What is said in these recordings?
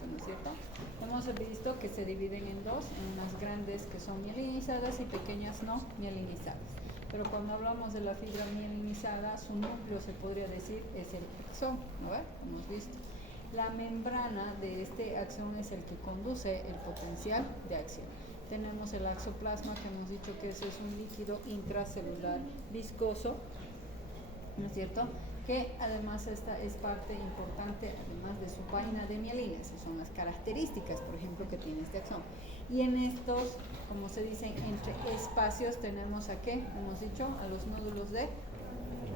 momento, ¿no es cierto? Hemos visto que se dividen en dos, en unas grandes que son mielinizadas y pequeñas no mielinizadas. Pero cuando hablamos de la fibra mielinizada, su núcleo se podría decir es el axón, ¿no ve? Hemos visto. La membrana de este axón es el que conduce el potencial de acción. Tenemos el axoplasma, que hemos dicho que ese es un líquido intracelular viscoso, ¿no es cierto?, que además esta es parte importante, además de su vaina de mielina. Esas son las características, por ejemplo, que tiene este axón. Y en estos, como se dice, entre espacios tenemos a qué, hemos dicho, a los nódulos de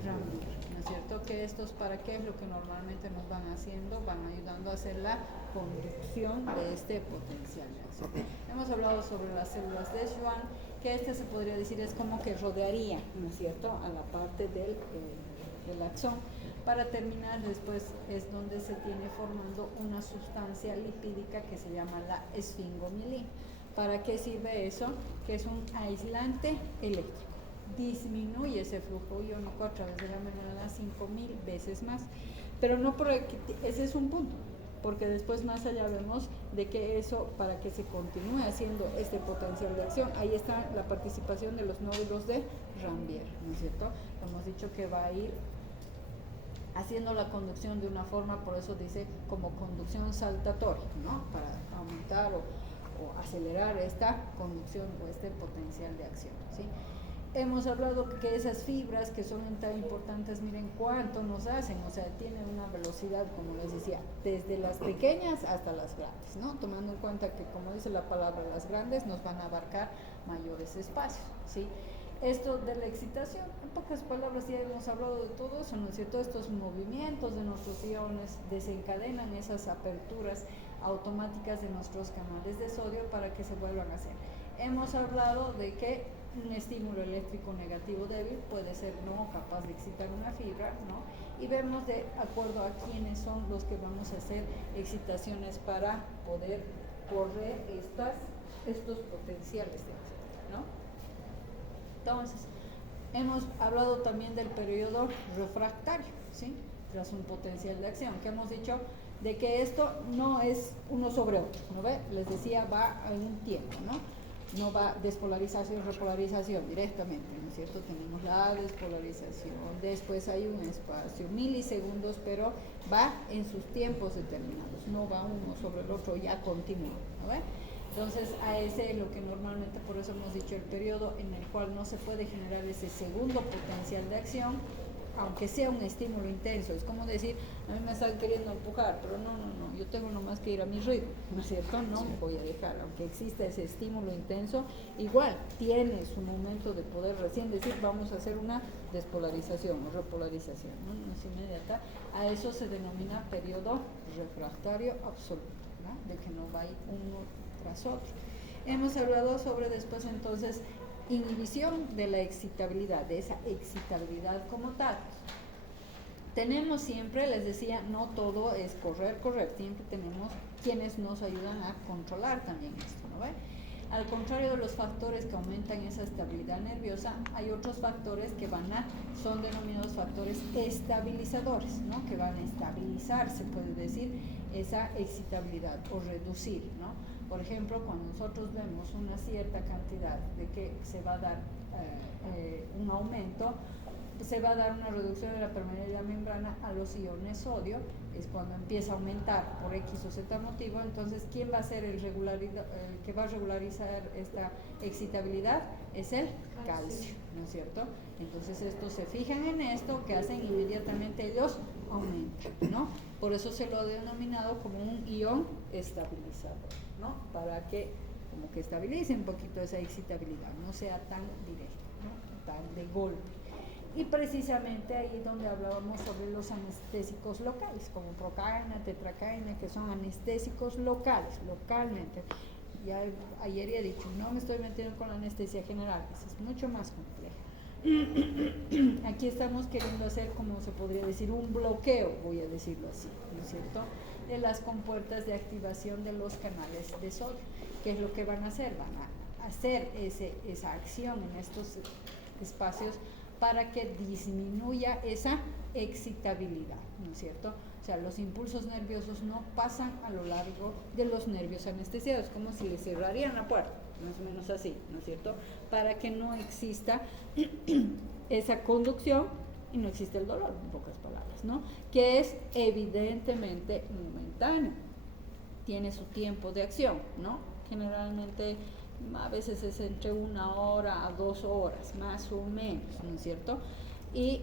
Rambier, ¿no es cierto? Que estos, ¿para qué es lo que normalmente nos van haciendo? Van ayudando a hacer la conducción de este potencial de acción. Hemos hablado sobre las células de Schwann, que este se podría decir es como que rodearía, ¿no es cierto?, a la parte del axón. Para terminar, después es donde se tiene formando una sustancia lipídica que se llama la esfingomielina. ¿Para qué sirve eso? Que es un aislante eléctrico. Disminuye ese flujo iónico a través de la membrana 5000 veces más. Pero no por ese es un punto, porque después más allá vemos de que eso, para que se continúe haciendo este potencial de acción, ahí está la participación de los nódulos de Rambier, ¿no es cierto? Hemos dicho que va a ir haciendo la conducción de una forma, por eso dice como conducción saltatoria, ¿no?, para aumentar o acelerar esta conducción o este potencial de acción, ¿sí? Hemos hablado que esas fibras que son tan importantes, miren cuánto nos hacen, o sea, tienen una velocidad, como les decía, desde las pequeñas hasta las grandes, ¿no? Tomando en cuenta que, como dice la palabra, las grandes nos van a abarcar mayores espacios, ¿sí? Esto de la excitación, en pocas palabras ya hemos hablado de todo eso, ¿no es cierto? Estos movimientos de nuestros iones desencadenan esas aperturas automáticas de nuestros canales de sodio para que se vuelvan a hacer. Hemos hablado de que un estímulo eléctrico negativo débil puede ser no capaz de excitar una fibra, ¿no? Y vemos de acuerdo a quiénes son los que vamos a hacer excitaciones para poder correr estos potenciales de acción, ¿no? Entonces, hemos hablado también del periodo refractario, ¿sí?, tras un potencial de acción, que hemos dicho de que esto no es uno sobre otro, ¿no ve? Les decía, va en un tiempo, ¿no? No va despolarización, repolarización directamente, ¿no es cierto? Tenemos la despolarización, después hay un espacio, milisegundos, pero va en sus tiempos determinados, no va uno sobre el otro ya continuo, ¿no ve? Entonces, a ese es lo que normalmente, por eso hemos dicho el periodo en el cual no se puede generar ese segundo potencial de acción, aunque sea un estímulo intenso. Es como decir, a mí me están queriendo empujar, pero no, yo tengo nomás que ir a mi ritmo, ¿no es cierto? No me voy a dejar, aunque exista ese estímulo intenso, igual tiene su momento de poder recién decir, vamos a hacer una despolarización o repolarización, ¿no? No es inmediata. A eso se denomina periodo refractario absoluto, ¿no?, de que no va a ir uno tras otro. Hemos hablado sobre después entonces inhibición de la excitabilidad, de esa excitabilidad como tal. Tenemos siempre, les decía, no todo es correr, siempre tenemos quienes nos ayudan a controlar también esto, ¿no ve? Al contrario de los factores que aumentan esa estabilidad nerviosa, hay otros factores que son denominados factores estabilizadores, ¿no?, que van a estabilizar, se puede decir, esa excitabilidad o reducir, ¿no? Por ejemplo, cuando nosotros vemos una cierta cantidad de que se va a dar un aumento, se va a dar una reducción de la permeabilidad de la membrana a los iones sodio, es cuando empieza a aumentar por X o Z motivo. Entonces, ¿quién va a ser el que va a regularizar esta excitabilidad? Es el calcio, ¿no es cierto? Entonces, estos se fijan en esto, que hacen inmediatamente ellos aumentan, ¿no? Por eso se lo ha denominado como un ion estabilizador, ¿no? Para que como que estabilice un poquito esa excitabilidad, no sea tan directa, ¿no?, tan de golpe. Y precisamente ahí donde hablábamos sobre los anestésicos locales, como procaína, tetracaína, que son anestésicos locales, localmente. Ya ayer ya he dicho, no me estoy metiendo con la anestesia general, esa es mucho más compleja. Aquí estamos queriendo hacer, como se podría decir, un bloqueo, voy a decirlo así, ¿no es cierto?, de las compuertas de activación de los canales de sodio. ¿Qué es lo que van a hacer? Van a hacer esa acción en estos espacios para que disminuya esa excitabilidad, ¿no es cierto? O sea, los impulsos nerviosos no pasan a lo largo de los nervios anestesiados, como si le cerrarían la puerta, más o menos así, ¿no es cierto? Para que no exista esa conducción y no existe el dolor, en pocas palabras, ¿no? Que es evidentemente momentáneo, tiene su tiempo de acción, ¿no? Generalmente a veces es entre 1 hora a 2 horas, más o menos, ¿no es cierto? Y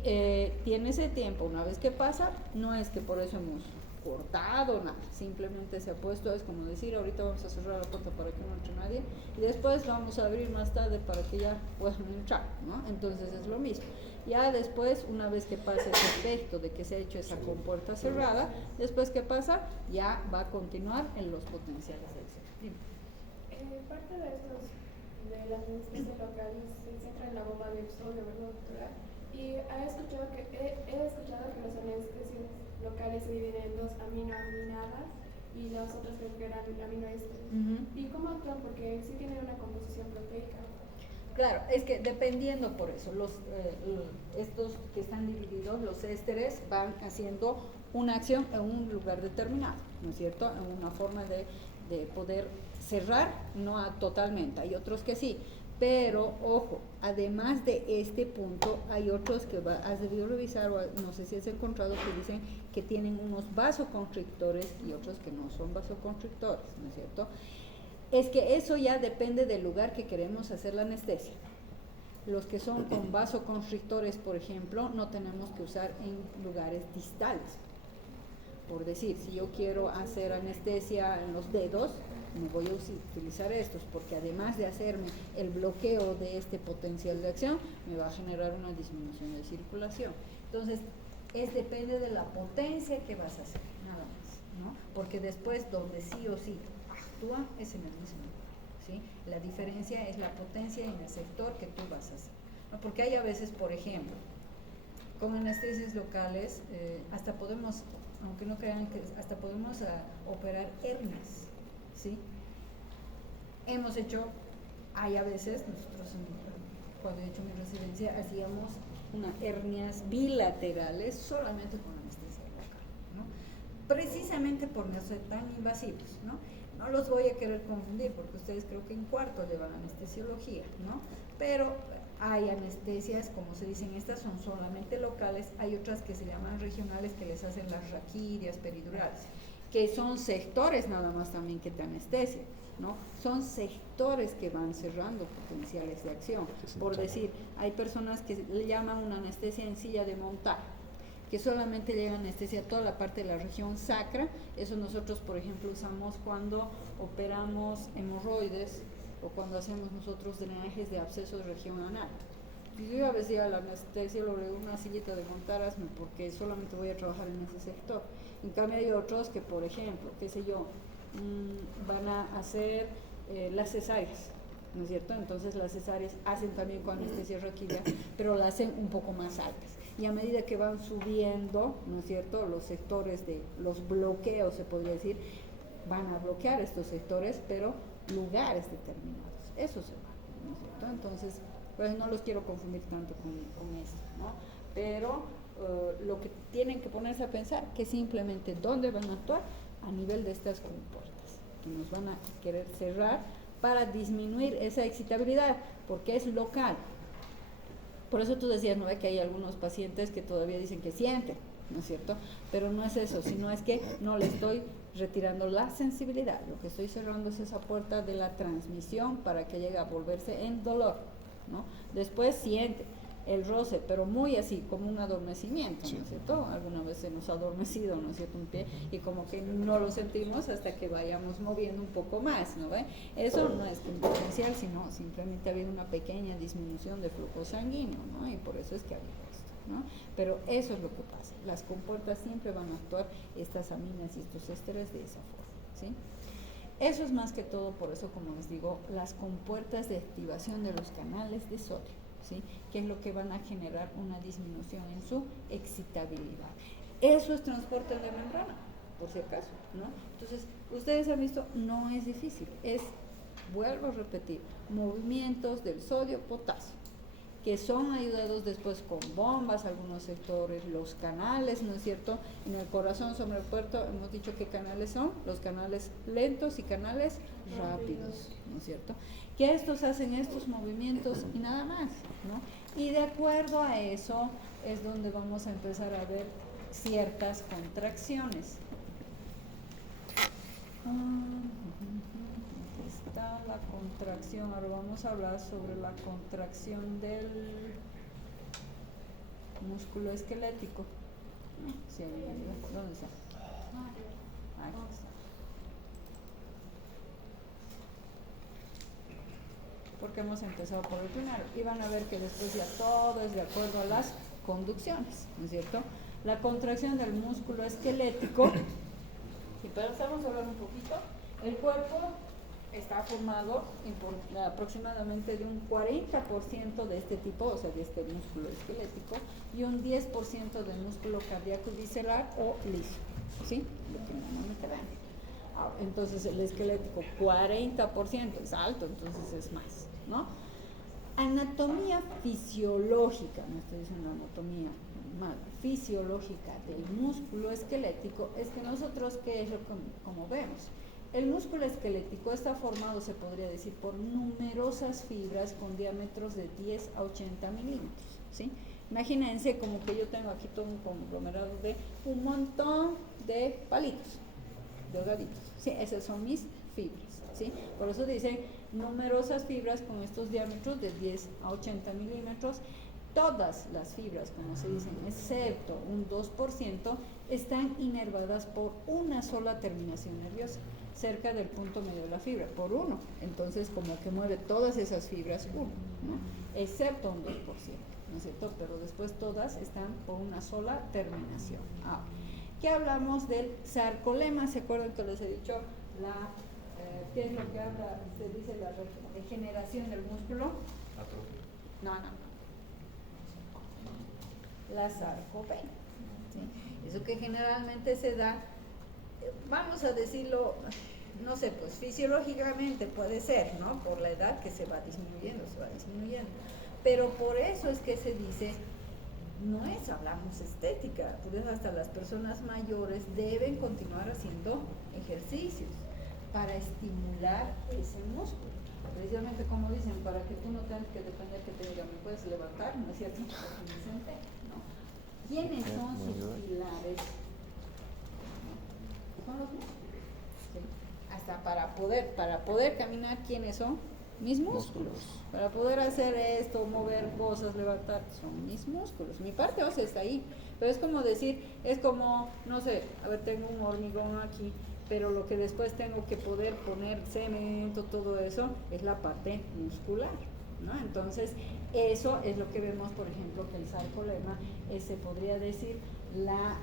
tiene ese tiempo, una vez que pasa, no es que por eso hemos cortado nada, simplemente se ha puesto, es como decir, ahorita vamos a cerrar la puerta para que no entre nadie y después vamos a abrir más tarde para que ya puedan entrar, ¿no? Entonces es lo mismo. Ya después, una vez que pasa ese efecto de que se ha hecho esa compuerta cerrada, después que pasa, ya va a continuar en los potenciales de acción. Parte de estos, de la anestesia local se centra en la bomba de sodio, ¿verdad, doctora? Y he escuchado que las anestesias locales se dividen en dos, aminoaminadas y las otras creo que eran aminoésteres. ¿Y cómo actúan? Porque sí tienen una composición proteica. Claro, es que dependiendo por eso, estos que están divididos, los ésteres van haciendo una acción en un lugar determinado, ¿no es cierto? En una forma de poder cerrar, no totalmente, hay otros que sí, pero ojo, además de este punto, hay otros que has debido revisar, o no sé si has encontrado, que dicen que tienen unos vasoconstrictores y otros que no son vasoconstrictores, ¿no es cierto? Es que eso ya depende del lugar que queremos hacer la anestesia. Los que son con vasoconstrictores, por ejemplo, no tenemos que usar en lugares distales. Por decir, si yo quiero hacer anestesia en los dedos, me voy a utilizar estos, porque además de hacerme el bloqueo de este potencial de acción, me va a generar una disminución de circulación. Entonces, depende de la potencia que vas a hacer, nada más, ¿no? Porque después, donde sí o sí actúa, es en el mismo lugar, ¿sí? La diferencia es la potencia en el sector que tú vas a hacer, ¿no? Porque hay a veces, por ejemplo, con anestesias locales, hasta podemos, aunque no crean, que hasta podemos operar hernias, ¿sí? Hemos hecho, hay a veces, nosotros cuando he hecho mi residencia, hacíamos unas hernias bilaterales solamente con anestesia local, ¿no? Precisamente por no ser tan invasivos, ¿no? No los voy a querer confundir porque ustedes creo que en cuarto llevan anestesiología, ¿no? Pero hay anestesias, como se dicen, estas son solamente locales, hay otras que se llaman regionales que les hacen las raquidias peridurales, que son sectores nada más también que te anestesian, ¿no? Son sectores que van cerrando potenciales de acción. Por decir, hay personas que le llaman una anestesia en silla de montar, que solamente llega anestesia a toda la parte de la región sacra. Eso nosotros, por ejemplo, usamos cuando operamos hemorroides o cuando hacemos nosotros drenajes de absceso de región anal. Yo a veces decía la anestesia, lo leo una sillita de montar, hazme, porque solamente voy a trabajar en ese sector. En cambio hay otros que, por ejemplo, qué sé yo, van a hacer las cesáreas, ¿no es cierto? Entonces las cesáreas hacen también con anestesia raquídea, pero la hacen un poco más altas. Y a medida que van subiendo, ¿no es cierto?, los sectores de los bloqueos, se podría decir, van a bloquear estos sectores, pero lugares determinados. Eso se va, ¿no es cierto? Entonces, pues no los quiero confundir tanto con esto, ¿no? Pero lo que tienen que ponerse a pensar, que simplemente dónde van a actuar a nivel de estas compuertas, que nos van a querer cerrar para disminuir esa excitabilidad, porque es local. Por eso tú decías, ¿no?, que hay algunos pacientes que todavía dicen que sienten, ¿no es cierto? Pero no es eso, sino es que no le estoy retirando la sensibilidad. Lo que estoy cerrando es esa puerta de la transmisión para que llegue a volverse en dolor, ¿no? Después siente el roce, pero muy así, como un adormecimiento, ¿no es cierto? Alguna vez hemos adormecido, ¿no es cierto?, un pie, y como que no lo sentimos hasta que vayamos moviendo un poco más, ¿no ve? Eso no es potencial, sino simplemente ha habido una pequeña disminución de flujo sanguíneo, ¿no? Y por eso es que ha habido esto, ¿no? Pero eso es lo que pasa. Las compuertas siempre van a actuar, estas aminas y estos ésteres, de esa forma, ¿sí? Eso es más que todo, por eso, como les digo, las compuertas de activación de los canales de sodio, ¿sí?, que es lo que van a generar una disminución en su excitabilidad. Eso es transporte de membrana, por si acaso, ¿no? Entonces, ustedes han visto, no es difícil, es, vuelvo a repetir, movimientos del sodio-potasio. que son ayudados después con bombas, algunos sectores, los canales, ¿no es cierto? En el corazón sobre el puerto hemos dicho qué canales son, los canales lentos y canales rápidos, ¿no es cierto? Que estos hacen estos movimientos y nada más, ¿no? Y de acuerdo a eso es donde vamos a empezar a ver ciertas contracciones. Aquí está la contracción. Ahora vamos a hablar sobre la contracción del músculo esquelético. Sí, ¿dónde está? Aquí está. Porque hemos empezado por el primero y van a ver que después ya todo es de acuerdo a las conducciones, ¿no es cierto? La contracción del músculo esquelético, si pensamos a hablar un poquito, el cuerpo está formado aproximadamente de un 40% de este tipo, o sea, de este músculo esquelético, y un 10% de músculo cardíaco y visceral o liso, ¿sí? Lo que normalmente ven. Entonces el esquelético 40% es alto, entonces es más, ¿no? Anatomía fisiológica, no estoy diciendo anatomía normal, fisiológica del músculo esquelético es que nosotros, ¿qué es lo que como vemos? El músculo esquelético está formado, se podría decir, por numerosas fibras con diámetros de 10 a 80 milímetros, ¿sí? Imagínense como que yo tengo aquí todo un conglomerado de un montón de palitos delgaditos, ¿sí? Esas son mis fibras, ¿sí? Por eso dicen numerosas fibras con estos diámetros de 10 a 80 milímetros. Todas las fibras, como se dicen, excepto un 2%, están inervadas por una sola terminación nerviosa, cerca del punto medio de la fibra, por uno. Entonces, como que mueve todas esas fibras uno, ¿no? Excepto un 2%, ¿no es cierto? Pero después todas están por una sola terminación. ¿Qué hablamos del sarcolema? ¿Se acuerdan que les he dicho qué es lo que habla? Se dice la regeneración del músculo. No. La sarcopenia, ¿sí? Eso que generalmente se da, vamos a decirlo, no sé, pues fisiológicamente puede ser, ¿no? Por la edad que se va disminuyendo. Pero por eso es que se dice, no es, hablamos estética, por eso hasta las personas mayores deben continuar haciendo ejercicios para estimular ese músculo. Precisamente como dicen, para que tú no tengas que depender que te digan, me puedes levantar, ¿no es cierto? ¿No? ¿Quiénes son sus pilares? Son los músculos. ¿Sí? Hasta para poder caminar, ¿quiénes son? Mis músculos. Para poder hacer esto, mover cosas, levantar, son mis músculos. Mi parte ósea está ahí. Pero es como decir, es como, no sé, a ver, tengo un hormigón aquí, pero lo que después tengo que poder poner cemento, todo eso, es la parte muscular, ¿no? Entonces, eso es lo que vemos, por ejemplo, que el sarcolema se podría decir la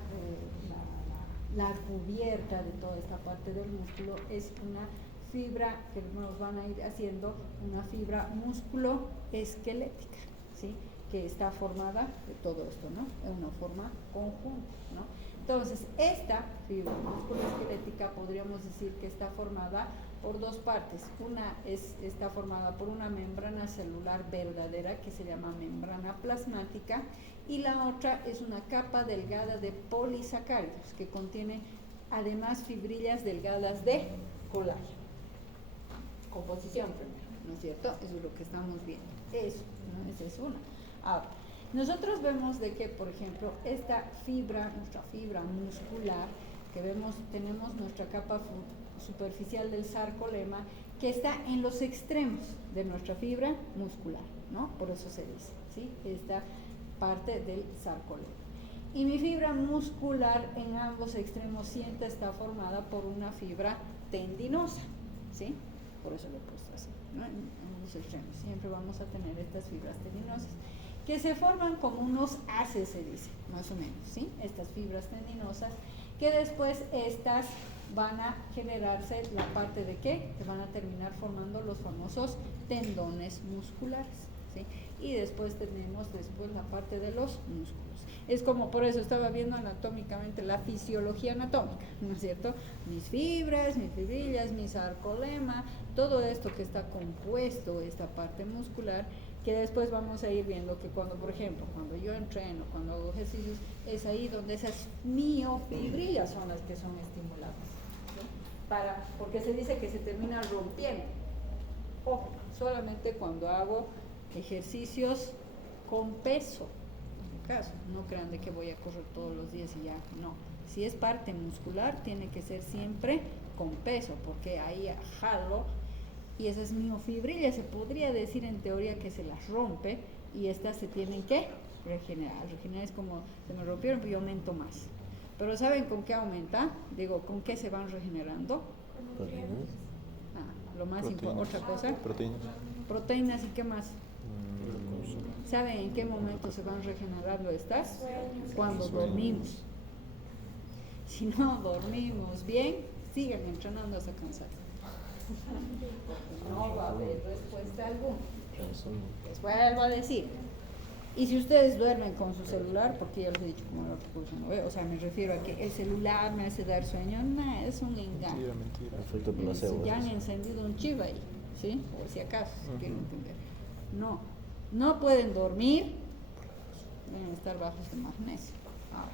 cubierta de toda esta parte del músculo es una fibra que nos van a ir haciendo, una fibra músculo-esquelética, ¿sí? Que está formada de todo esto, ¿no? En una forma conjunta, ¿no? Entonces, esta fibra musculoesquelética podríamos decir que está formada por dos partes. Una está formada por una membrana celular verdadera que se llama membrana plasmática y la otra es una capa delgada de polisacáridos que contiene además fibrillas delgadas de colágeno. Composición primero, ¿no es cierto? Eso es lo que estamos viendo. Eso, ¿no? Esa es una. Ahora, nosotros vemos de que, por ejemplo, esta fibra, nuestra fibra muscular, que vemos, tenemos nuestra capa superficial del sarcolema, que está en los extremos de nuestra fibra muscular, ¿no? Por eso se dice, ¿sí? Esta parte del sarcolema. Y mi fibra muscular en ambos extremos siempre está formada por una fibra tendinosa, ¿sí? Por eso lo he puesto así, ¿no? En los extremos siempre vamos a tener estas fibras tendinosas que se forman como unos haces, se dice, más o menos, ¿sí? Estas fibras tendinosas que después estas van a generarse la parte de ¿qué? Que van a terminar formando los famosos tendones musculares, ¿sí? Y después tenemos la parte de los músculos. Es como, por eso estaba viendo anatómicamente la fisiología anatómica, ¿no es cierto? Mis fibras, mis fibrillas, mi sarcolema, todo esto que está compuesto, esta parte muscular, que después vamos a ir viendo que cuando, por ejemplo, cuando yo entreno, cuando hago ejercicios, es ahí donde esas miofibrillas son las que son estimuladas, ¿sí? Porque se dice que se termina rompiendo. Ojo, solamente cuando hago ejercicios con peso, en mi caso, no crean de que voy a correr todos los días y ya, no. Si es parte muscular, tiene que ser siempre con peso, porque ahí jalo y esas miofibrillas se podría decir en teoría que se las rompe y estas se tienen que regenerar. Regenerar es como, se me rompieron, pero yo aumento más. Pero ¿saben con qué aumenta? Digo, ¿con qué se van regenerando? Lo más importante, otra cosa. Proteínas y qué más. ¿Saben en qué momento se van regenerando estas? Cuando dormimos. Si no dormimos bien, sigan entrenando hasta cansarse. No va a haber respuesta alguna. Les vuelvo a decir. Y si ustedes duermen con su celular, porque ya les he dicho como el otro curso no veo, o sea, me refiero a que el celular me hace dar sueño, no, es un engaño. Mentira. Ya han encendido un chivo ahí, ¿sí? O si acaso, si quieren entender. No pueden dormir, deben estar bajos de magnesio. Ahora,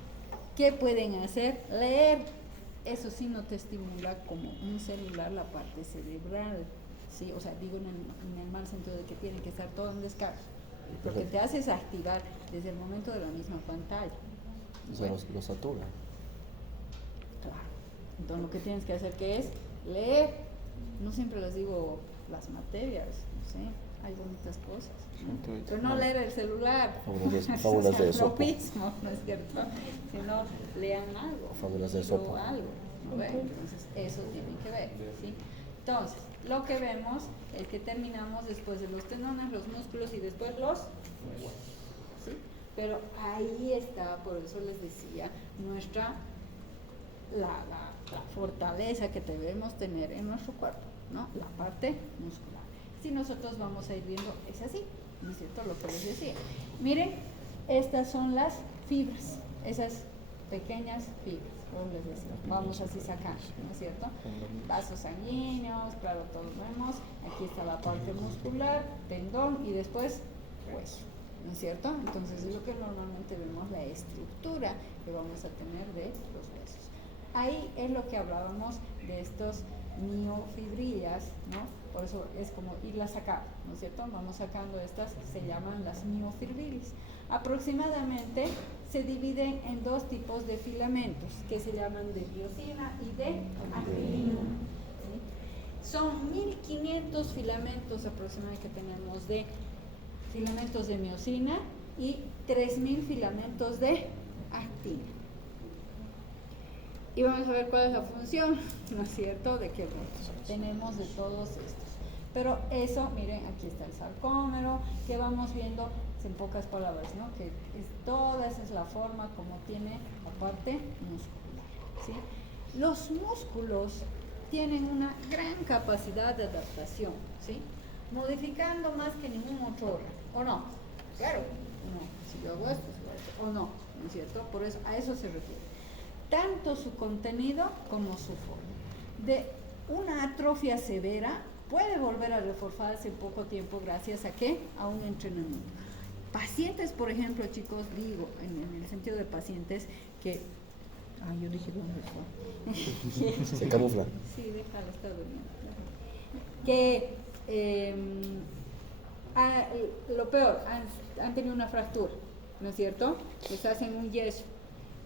¿qué pueden hacer? Leer. Eso sí no te estimula como un celular la parte cerebral, ¿sí? O sea, digo en el mal sentido de que tiene que estar todo en descarga. Lo que te hace es activar desde el momento de la misma pantalla. O sea, lo satura. Claro. Entonces lo que tienes que hacer que es leer. No siempre les digo las materias, no sé, hay bonitas cosas, ¿no? Pero no leer el celular. Fábulas de Esopo. Lo mismo, ¿no es cierto? Sino lean algo. Fábulas de Esopo. Algo, ¿no ven? Entonces eso tienen que ver, ¿sí? Entonces, lo que vemos es que terminamos después de los tendones, los músculos y después los huesos, ¿sí? Pero ahí está, por eso les decía, la fortaleza que debemos tener en nuestro cuerpo, ¿no? La parte muscular. Si nosotros vamos a ir viendo, es así, ¿no es cierto? Lo que les decía. Miren, estas son las fibras, esas pequeñas fibras. Les decía, vamos así sacando, ¿no es cierto? Vasos sanguíneos, claro, todos vemos, aquí está la parte muscular, tendón y después hueso, ¿no es cierto? Entonces es lo que normalmente vemos, la estructura que vamos a tener de los huesos. Ahí es lo que hablábamos de estos miofibrillas, ¿no? Por eso es como irlas sacando, ¿no es cierto? Vamos sacando estas, se llaman las miofibrillas. Aproximadamente se dividen en dos tipos de filamentos que se llaman de miosina y de actina. ¿Sí? Son 1500 filamentos aproximadamente que tenemos de filamentos de miosina y 3000 filamentos de actina. Y vamos a ver cuál es la función, ¿no es cierto?, de que tenemos de todos estos. Pero eso, miren, aquí está el sarcómero, que vamos viendo en pocas palabras, ¿no? Que toda esa es la forma como tiene la parte muscular, ¿sí? Los músculos tienen una gran capacidad de adaptación, ¿sí? Modificando más que ningún otro órgano, ¿o no? Claro, no, si yo hago esto, o no, ¿no es cierto? Por eso, a eso se refiere. Tanto su contenido como su forma. De una atrofia severa puede volver a reforzarse en poco tiempo gracias a ¿qué? A un entrenamiento. Pacientes, por ejemplo, chicos, digo, en el sentido de pacientes que... yo dije, ¿dónde fue? Se camufla. Sí, déjalo, está durmiendo. Que lo peor, han tenido una fractura, ¿no es cierto? Les hacen un yeso.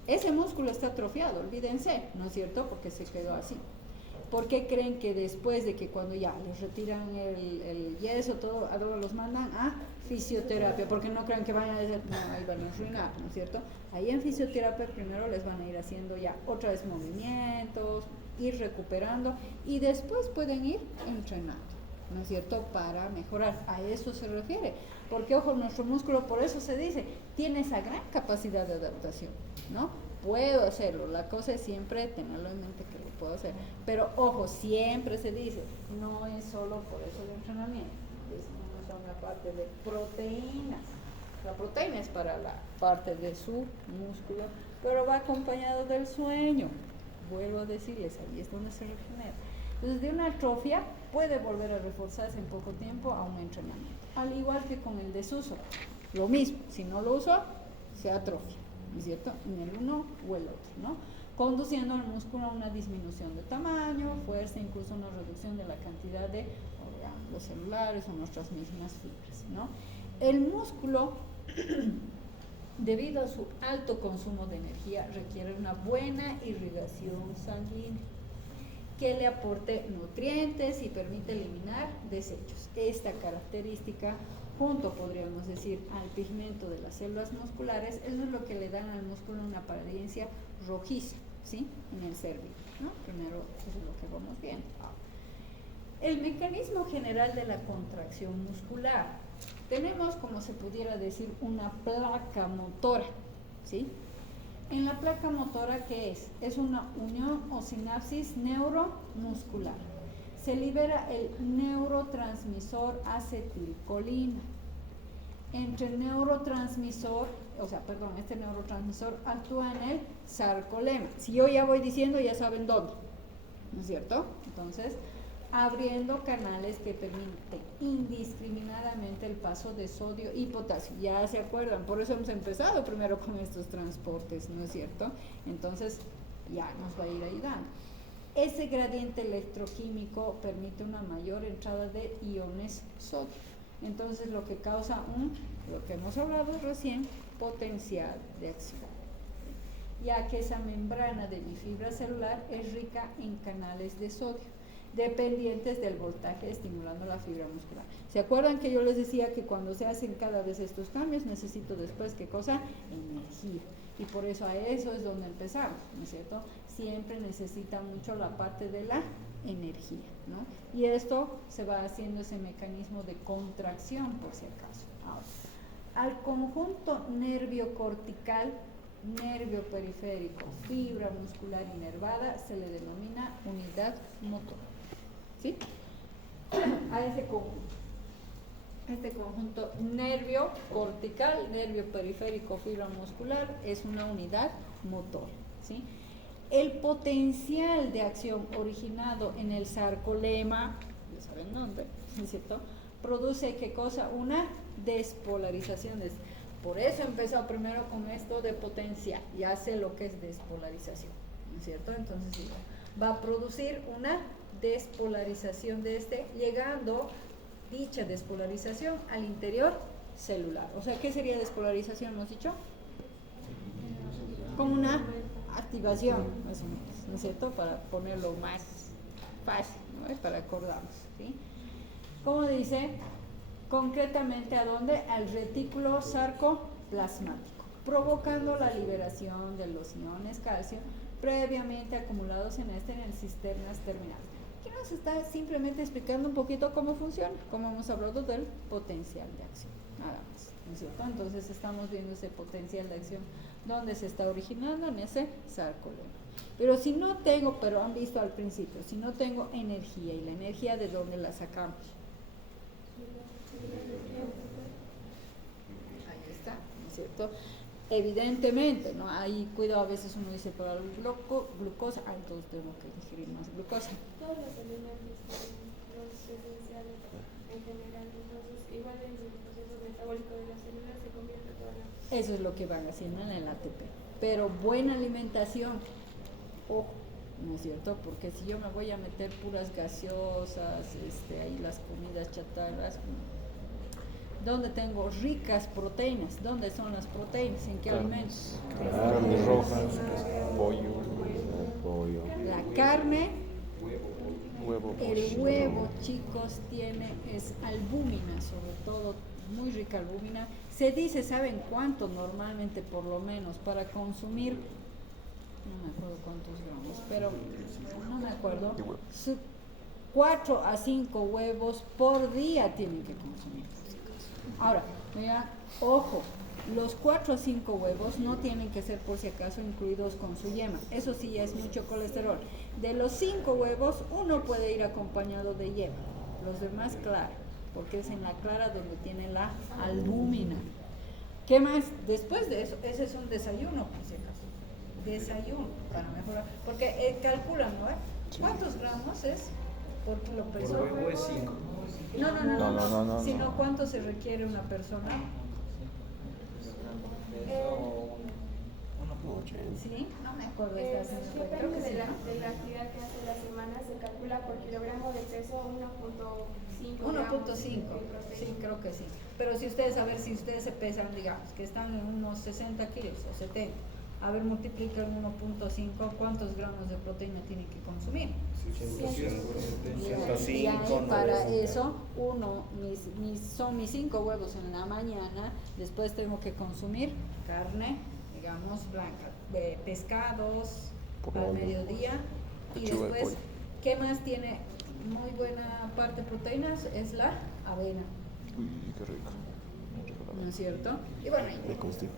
Ese músculo está atrofiado, olvídense, ¿no es cierto? Porque se quedó así. ¿Por qué creen que después de que cuando ya les retiran el yeso, todo, a todos los mandan a fisioterapia? Porque no crean que vayan a decir, no, ahí van a arruinar, ¿no es cierto? Ahí en fisioterapia primero les van a ir haciendo ya otra vez movimientos, ir recuperando y después pueden ir entrenando, ¿no es cierto? Para mejorar, a eso se refiere. Porque, ojo, nuestro músculo, por eso se dice, tiene esa gran capacidad de adaptación, ¿no? Puedo hacerlo, la cosa es siempre tenerlo en mente que lo puedo hacer. Pero, ojo, siempre se dice, no es solo por eso el entrenamiento, es una parte de proteínas. La proteína es para la parte de su músculo, pero va acompañado del sueño. Vuelvo a decirles, ahí es donde se regenera. Entonces, de una atrofia puede volver a reforzarse en poco tiempo a un entrenamiento. Al igual que con el desuso. Lo mismo, si no lo uso, se atrofia, ¿no es cierto? En el uno o el otro, ¿no? Conduciendo al músculo a una disminución de tamaño, fuerza, incluso una reducción de la cantidad de los celulares o nuestras mismas fibras, ¿no? El músculo, debido a su alto consumo de energía, requiere una buena irrigación sanguínea que le aporte nutrientes y permite eliminar desechos. Esta característica, junto, podríamos decir, al pigmento de las células musculares, eso es lo que le dan al músculo una apariencia rojiza, ¿sí? En el cérvix, ¿no? Primero, eso es lo que vamos viendo. El mecanismo general de la contracción muscular. Tenemos, como se pudiera decir, una placa motora, ¿sí? En la placa motora, ¿qué es? Es una unión o sinapsis neuromuscular. Se libera el neurotransmisor acetilcolina. Este neurotransmisor actúa en el sarcolema. Si yo ya voy diciendo, ya saben dónde, ¿no es cierto? Entonces, abriendo canales que permiten indiscriminadamente el paso de sodio y potasio. Ya se acuerdan, por eso hemos empezado primero con estos transportes, ¿no es cierto? Entonces, ya nos va a ir ayudando. Ese gradiente electroquímico permite una mayor entrada de iones sodio. Entonces, lo que causa lo que hemos hablado recién, potencial de acción. Ya que esa membrana de mi fibra celular es rica en canales de sodio, dependientes del voltaje estimulando la fibra muscular. ¿Se acuerdan que yo les decía que cuando se hacen cada vez estos cambios necesito después, ¿qué cosa? Energía. Y por eso a eso es donde empezamos, ¿no es cierto? Siempre necesita mucho la parte de la energía, ¿no? Y esto se va haciendo ese mecanismo de contracción, por si acaso. Ahora, al conjunto nervio cortical, nervio periférico, fibra muscular inervada se le denomina unidad motora, ¿sí? A ese conjunto. Este conjunto nervio cortical, nervio periférico, fibra muscular es una unidad motora, ¿sí? El potencial de acción originado en el sarcolema, ya saben dónde, ¿no es cierto? Produce, ¿qué cosa? Una despolarización. Por eso empezó primero con esto de potencial, ya sé lo que es despolarización, ¿no es cierto? Entonces va a producir una despolarización llegando dicha despolarización al interior celular. O sea, ¿qué sería despolarización? ¿Hemos dicho? Como una activación, más o menos, ¿no es cierto? Para ponerlo más fácil, ¿no? Para acordarnos, ¿sí? Como dice, concretamente ¿a dónde? Al retículo sarcoplasmático, provocando la liberación de los iones calcio previamente acumulados en el cisternas terminales. Aquí nos está simplemente explicando un poquito cómo funciona, como hemos hablado del potencial de acción, nada más, ¿no es cierto? Entonces estamos viendo ese potencial de acción donde se está originando en ese sarcolema. Pero si no tengo, pero han visto al principio, si no tengo energía, ¿y la energía de dónde la sacamos? Ahí está, ¿no es cierto? Evidentemente, ¿no? Ahí cuidado, a veces uno dice para la glucosa, entonces tengo que digerir más glucosa. Todos los alimentos son los esenciales en general, entonces igual en el proceso metabólico de las células se convierte todo en... Eso es lo que van haciendo en el ATP. Pero buena alimentación, ojo, ¿no es cierto? Porque si yo me voy a meter puras gaseosas, ahí las comidas chatarras, ¿dónde tengo ricas proteínas? ¿Dónde son las proteínas? ¿En qué alimentos? Carnes rojas, pollo. La carne, Huevo. el huevo, chicos, es albúmina, sobre todo, muy rica albúmina. Se dice, ¿saben cuánto normalmente, por lo menos, para consumir? No me acuerdo cuántos gramos, pero no me acuerdo. 4 a 5 huevos por día tienen que consumir. Ahora, mira, ojo, los 4 a 5 huevos no tienen que ser por si acaso incluidos con su yema. Eso sí ya es mucho colesterol. De los 5 huevos, uno puede ir acompañado de yema. Los demás, claro, porque es en la clara donde tiene la albúmina. ¿Qué más? Después de eso, ese es un desayuno, por si acaso. Desayuno, para mejorar. Porque calculan, ¿no? ¿Cuántos gramos es por kilo Por peso. huevo es 5. No. Sino cuánto se requiere una persona. ¿Sí? No me acuerdo esta señora. Creo que Depende sí, de ¿no? la actividad que hace la semana, se calcula por kilogramo de peso 1.5 1.5, de sí, proteína. creo que sí. Pero si ustedes, a ver, si ustedes se pesan, digamos, que están en unos 60 kilos o 70, a ver, multiplican 1.5, ¿cuántos gramos de proteína tienen que consumir? 105, Y ahí para eso, son mis 5 huevos en la mañana, después tengo que consumir carne, digamos, blanca, de pescados al mediodía, y Pechuga de después, pollo. ¿qué más tiene muy buena parte de proteínas? Es la avena, Uy, qué rico. Muy rico la ¿no avena. es cierto? Y bueno, De combustible.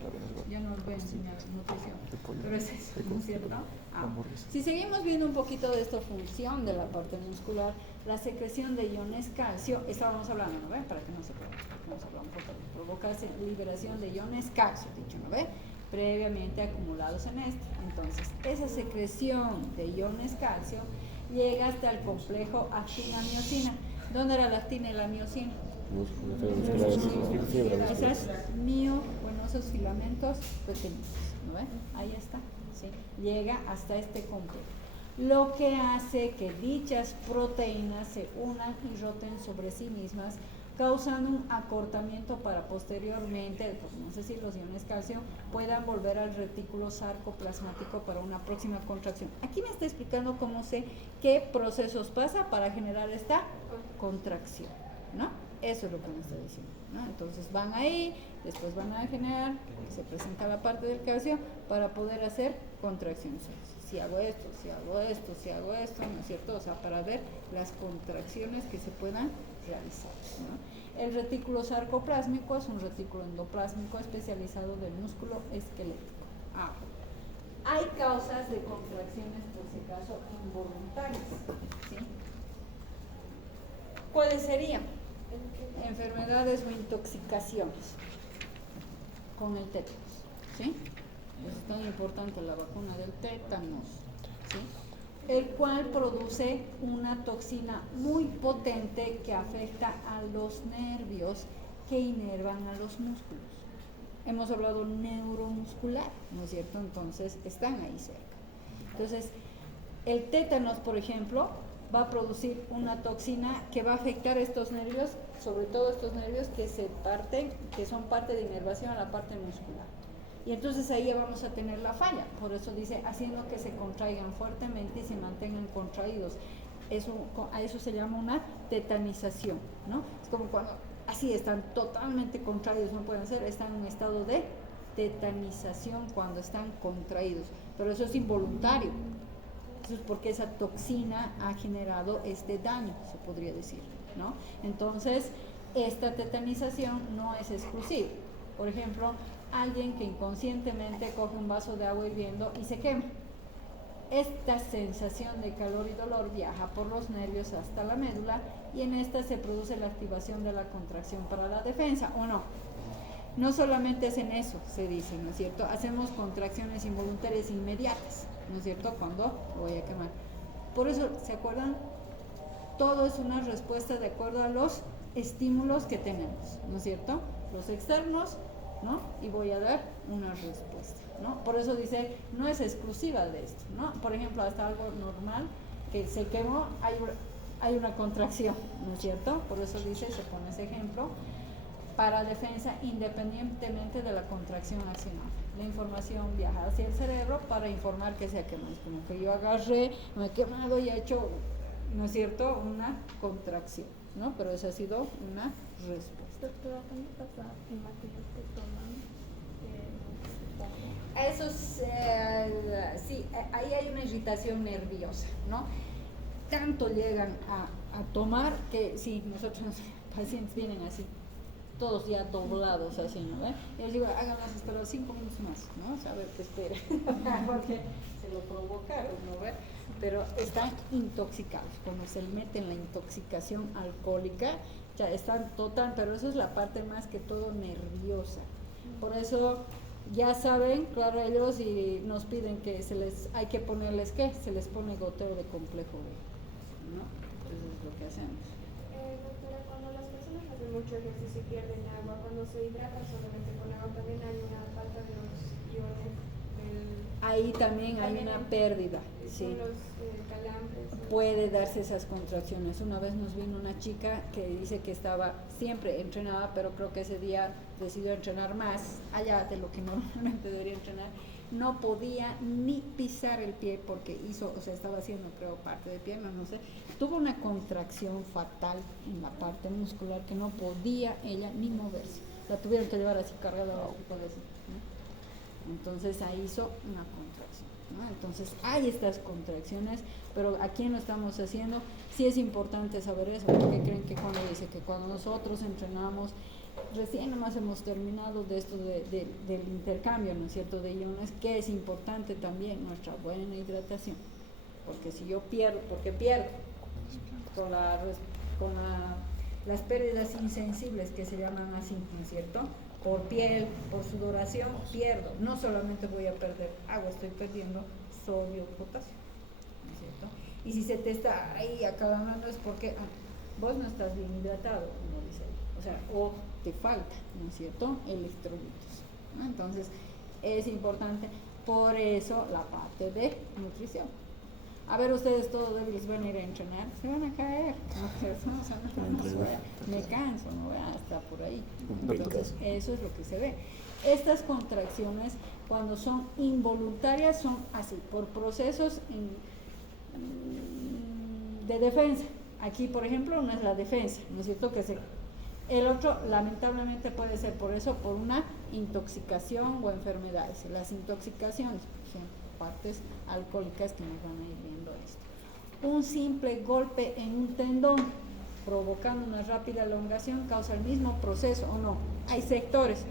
La avena es buena. ya nos voy a enseñar nutrición, De pollo. pero es eso, De ¿no es cierto? combustible. Ah, Hamburguesa. si seguimos viendo un poquito de esta función de la parte muscular, la secreción de iones calcio, estábamos hablando, ¿no ve? Para que no se vamos a hablar un poco, provoca liberación de iones calcio, dicho, ¿no ve? Previamente acumulados en este. Entonces, esa secreción de iones calcio llega hasta el complejo actina-miocina. ¿Dónde era la actina y la miocina? Esas esos filamentos pequeños, ¿no ven? Ahí está, ¿sí? Llega hasta este complejo, lo que hace que dichas proteínas se unan y roten sobre sí mismas, causando un acortamiento para posteriormente, podemos decir, los iones calcio puedan volver al retículo sarcoplasmático para una próxima contracción. Aquí me está explicando qué procesos pasa para generar esta contracción, ¿no? Eso es lo que me está diciendo, ¿no? Entonces van ahí, después van a generar, se presenta la parte del calcio para poder hacer contracciones. Si hago esto, si hago esto, si hago esto, ¿no es cierto? O sea, para ver las contracciones que se puedan realizar, ¿no? El retículo sarcoplásmico es un retículo endoplásmico especializado del músculo esquelético. Hay causas de contracciones, por si acaso, involuntarias, ¿sí? ¿Cuáles serían? Enfermedades o intoxicaciones con el tétanos, ¿sí? Es tan importante la vacuna del tétanos, ¿sí? El cual produce una toxina muy potente que afecta a los nervios que inervan a los músculos. Hemos hablado neuromuscular, ¿no es cierto? Entonces están ahí cerca. Entonces, el tétanos, por ejemplo, va a producir una toxina que va a afectar estos nervios, sobre todo estos nervios que son parte de inervación a la parte muscular. Y entonces ahí ya vamos a tener la falla. Por eso dice, haciendo que se contraigan fuertemente y se mantengan contraídos. A eso se llama una tetanización, ¿no? Es como cuando así están totalmente contraídos, no pueden hacer, están en un estado de tetanización cuando están contraídos. Pero eso es involuntario. Eso es porque esa toxina ha generado este daño, se podría decir, ¿no? Entonces, esta tetanización no es exclusiva. Por ejemplo, alguien que inconscientemente coge un vaso de agua hirviendo y se quema. Esta sensación de calor y dolor viaja por los nervios hasta la médula y en esta se produce la activación de la contracción para la defensa, ¿o no? No solamente es en eso, se dice, ¿no es cierto? Hacemos contracciones involuntarias inmediatas, ¿no es cierto? Cuando lo voy a quemar. Por eso, ¿se acuerdan? Todo es una respuesta de acuerdo a los estímulos que tenemos, ¿no es cierto? Los externos, ¿no? Y voy a dar una respuesta, ¿no? Por eso dice, no es exclusiva de esto, ¿no? Por ejemplo, hasta algo normal, que se quemó, hay una contracción, ¿no es cierto? Por eso dice, se pone ese ejemplo, para defensa independientemente de la contracción accional. La información viaja hacia el cerebro para informar que se ha quemado. Es como que yo agarré, me he quemado y he hecho, ¿no es cierto?, una contracción, ¿no? Pero esa ha sido una respuesta. Doctora, ¿cuándo pasa en aquellos que toman? Sí, ahí hay una irritación nerviosa, ¿no? Tanto llegan a tomar que sí, nosotros los pacientes vienen así, todos ya doblados así, ¿no? Y les digo, háganlas esperar 5 minutos más, ¿no? O sea, a ver qué espera, porque se lo provocaron, ¿no? Pero están intoxicados. Cuando se meten en la intoxicación alcohólica, ya están total, pero eso es la parte más que todo nerviosa. Por eso ya saben, claro, ellos y nos piden que hay que ponerles, ¿qué? Se les pone goteo de complejo B. ¿no? Entonces es lo que hacemos. Doctora, cuando las personas hacen mucho ejercicio y pierden agua, cuando se hidratan solamente con agua, también hay una falta de los iones del... Ahí también hay una pérdida, sí. Son los calambres. Puede darse esas contracciones. Una vez nos vino una chica que dice que estaba, siempre entrenaba, pero creo que ese día decidió entrenar más, allá de lo que normalmente debería entrenar. No podía ni pisar el pie porque hizo, o sea, estaba haciendo, creo, parte de pierna, no sé. Tuvo una contracción fatal en la parte muscular que no podía ella ni moverse. La tuvieron que llevar así cargada abajo, ¿no? Entonces ahí hizo una contracción, ¿no? Entonces hay estas contracciones, pero ¿a quién lo estamos haciendo? Sí es importante saber eso, porque creen que cuando dice que cuando nosotros entrenamos, recién nomás hemos terminado de esto del intercambio, ¿no es cierto?, de iones, que es importante también nuestra buena hidratación, porque si yo pierdo, porque pierdo con las pérdidas insensibles que se llaman así, ¿no es cierto?, por piel, por sudoración, pierdo, no solamente voy a perder agua, estoy perdiendo sodio, potasio, ¿no es cierto? Y si se te está ahí acabando es porque vos no estás bien hidratado, como dice ahí, o sea, o te falta, ¿no es cierto?, electrolitos, ¿no? Entonces es importante, por eso la parte de nutrición. A ver, ustedes todos débiles van a ir a entrenar, se van a caer, ¿no es cierto? O sea, me canso, ¿no? Hasta por ahí. Entonces eso es lo que se ve. Estas contracciones, cuando son involuntarias, son así, por procesos de defensa. Aquí, por ejemplo, no es la defensa, ¿no es cierto? El otro, lamentablemente, puede ser por eso, por una intoxicación o enfermedades. Las intoxicaciones son partes alcohólicas que nos van a ir viendo esto. Un simple golpe en un tendón provocando una rápida elongación causa el mismo proceso, ¿o no? Hay sectores,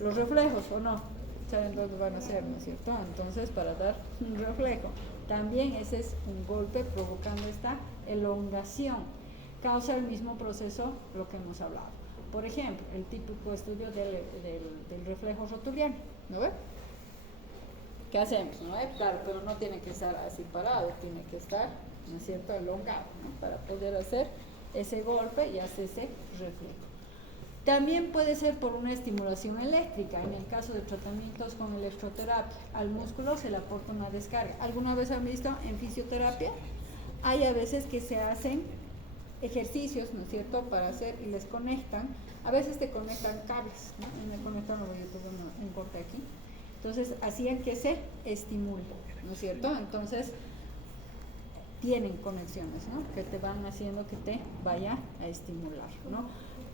los reflejos, ¿o no? ¿Saben dónde van a ser, no es cierto? Entonces, para dar un reflejo, también ese es un golpe provocando esta elongación. Causa el mismo proceso, lo que hemos hablado. Por ejemplo, el típico estudio del reflejo rotuliano, ¿no ve? ¿Qué hacemos? ¿No ve? Claro, pero no tiene que estar así parado, tiene que estar, ¿no es cierto?, elongado, ¿no?, para poder hacer ese golpe y hacer ese reflejo. También puede ser por una estimulación eléctrica, en el caso de tratamientos con electroterapia. Al músculo se le aporta una descarga. ¿Alguna vez han visto en fisioterapia? Hay a veces que se hacen ejercicios, ¿no es cierto?, para hacer y les conectan. A veces te conectan cables, ¿no? Y me conectan, yo tuve un corte aquí. Entonces, hacían que se estimule, ¿no es cierto? Entonces, tienen conexiones, ¿no?, que te van haciendo que te vaya a estimular, ¿no?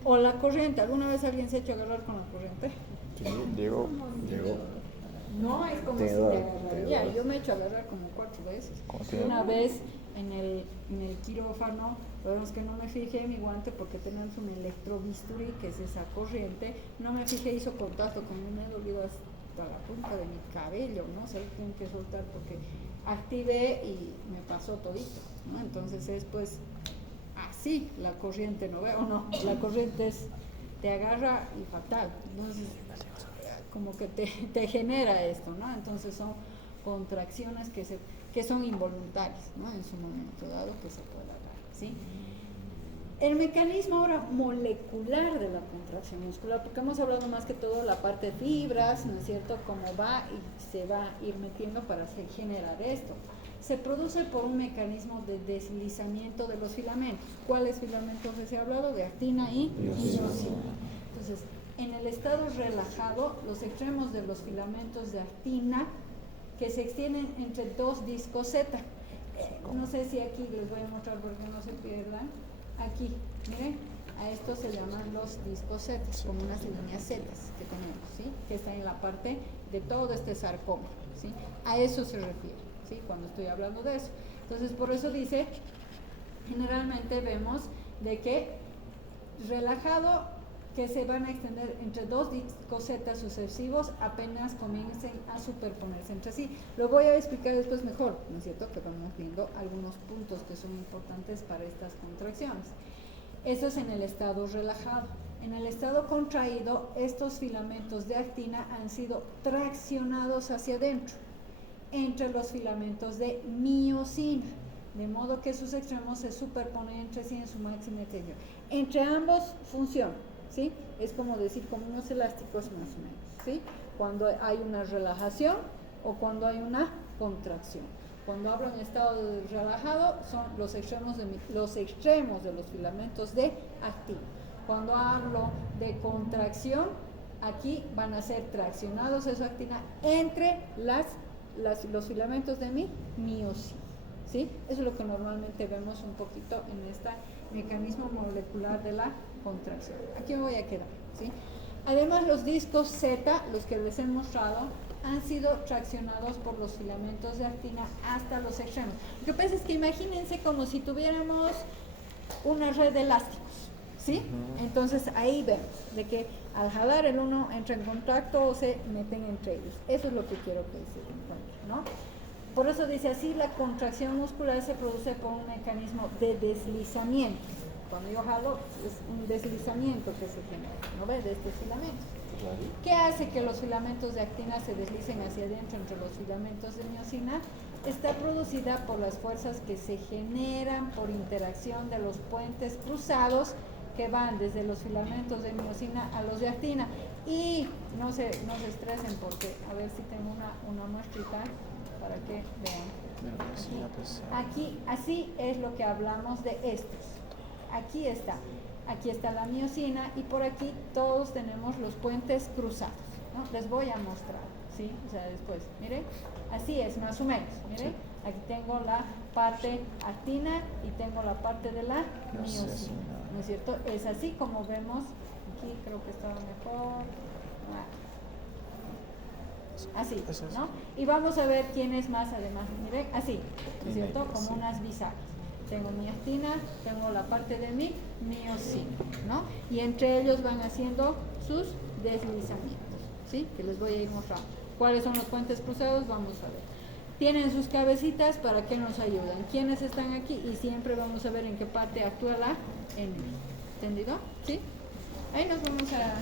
O la corriente. ¿Alguna vez alguien se ha hecho agarrar con la corriente? Diego. No es como si te agarraría. Yo me he hecho agarrar como 4 veces. Una vez en el quirófano, vemos que no me fijé en mi guante porque tenemos un electrobisturí, que es esa corriente. No me fijé, hizo contacto con mi dedo, dolido hasta la punta de mi cabello, ¿no? O sea, tengo que soltar porque activé y me pasó todito, ¿no? Entonces es pues así la corriente, ¿no veo? No, la corriente te agarra y fatal. Entonces como que te genera esto, ¿no? Entonces son contracciones que son involuntarias, ¿no?, en su momento dado que se puede dar, ¿sí? El mecanismo ahora molecular de la contracción muscular, porque hemos hablado más que todo la parte de fibras, ¿no es cierto?, cómo va y se va a ir metiendo para generar esto. Se produce por un mecanismo de deslizamiento de los filamentos. ¿Cuáles filamentos les he hablado? De actina y miosina. Entonces, en el estado relajado, los extremos de los filamentos de actina que se extienden entre 2 discos Z. No sé si aquí les voy a mostrar porque no se pierdan. Aquí, miren, a estos se llaman los discos Z, como unas líneas Z que tenemos, ¿sí?, que está en la parte de todo este sarcoma, ¿sí? A eso se refiere, ¿sí?, cuando estoy hablando de eso. Entonces, por eso dice, generalmente vemos de que relajado, que se van a extender entre 2 discos Z sucesivos apenas comiencen a superponerse entre sí. Lo voy a explicar después mejor, ¿no es cierto?, que vamos viendo algunos puntos que son importantes para estas contracciones. Eso es en el estado relajado. En el estado contraído, estos filamentos de actina han sido traccionados hacia adentro, entre los filamentos de miosina. de modo que sus extremos se superponen entre sí en su máxima extensión. Entre ambos funcionan, ¿sí? Es como decir, como unos elásticos más o menos, ¿sí? Cuando hay una relajación o cuando hay una contracción. Cuando hablo en estado de relajado, son los extremos de los filamentos de actina. Cuando hablo de contracción, aquí van a ser traccionados esa actina entre los filamentos de mi miosina, ¿sí? Eso es lo que normalmente vemos un poquito en este mecanismo molecular de la contracción. Aquí me voy a quedar, ¿sí? Además, los discos Z, los que les he mostrado, han sido traccionados por los filamentos de actina hasta los extremos. Lo que pasa es que imagínense como si tuviéramos una red de elásticos, ¿sí? Entonces ahí vemos de que al jalar el uno entra en contacto o se meten entre ellos. Eso es lo que quiero que se encuentren, ¿no? Por eso dice así, la contracción muscular se produce por un mecanismo de deslizamiento. Cuando yo jalo, es un deslizamiento que se genera, ¿no ve? De estos filamentos. ¿Qué hace que los filamentos de actina se deslicen hacia adentro entre los filamentos de miosina? Está producida por las fuerzas que se generan por interacción de los puentes cruzados que van desde los filamentos de miosina a los de actina. Y no se estresen porque, a ver si tengo una muestrita para que vean. Aquí, así es lo que hablamos de estos. Aquí está la miosina y por aquí todos tenemos los puentes cruzados, ¿no? Les voy a mostrar, ¿sí? O sea, después, miren, así es más o menos, miren, aquí tengo la parte actina y tengo la parte de la miosina, ¿no es cierto? Es así como vemos, aquí creo que estaba mejor, así, ¿no? Y vamos a ver quién es más además, miren, así, ¿no es cierto? Como unas bisagras. Tengo mi actina, tengo la parte de mi miosina, ¿no? Y entre ellos van haciendo sus deslizamientos, ¿sí? Que les voy a ir mostrando. ¿Cuáles son los puentes cruzados? Vamos a ver. Tienen sus cabecitas, ¿para qué nos ayudan? ¿Quiénes están aquí? Y siempre vamos a ver en qué parte actúa la energía. ¿Entendido? ¿Sí? Ahí nos vamos a